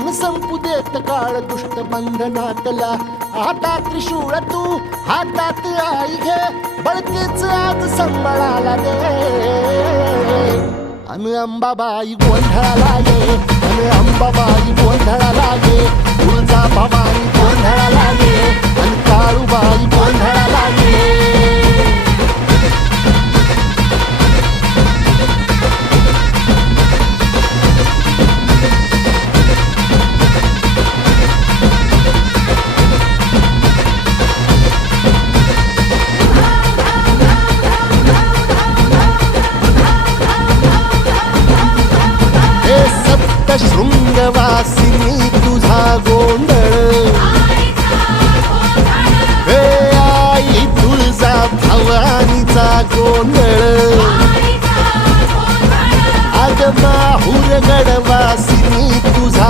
अन संपू देत काळ दुष्ट बंधनातला आता त्रिशूळ तू हातात आई घे बळकेच आज संबळाला दे अन अंबाबाई गोंधळाला ये अन अंबाबाई गोंधळाला ये तुळजा भवानी गोंधळाला ये अन काळूबाई गोंधळाला ये शृंगवासिनी तुझा गोंधळ हे आई तुळजा भवानीचा गोंधळ अग माहुर गडवास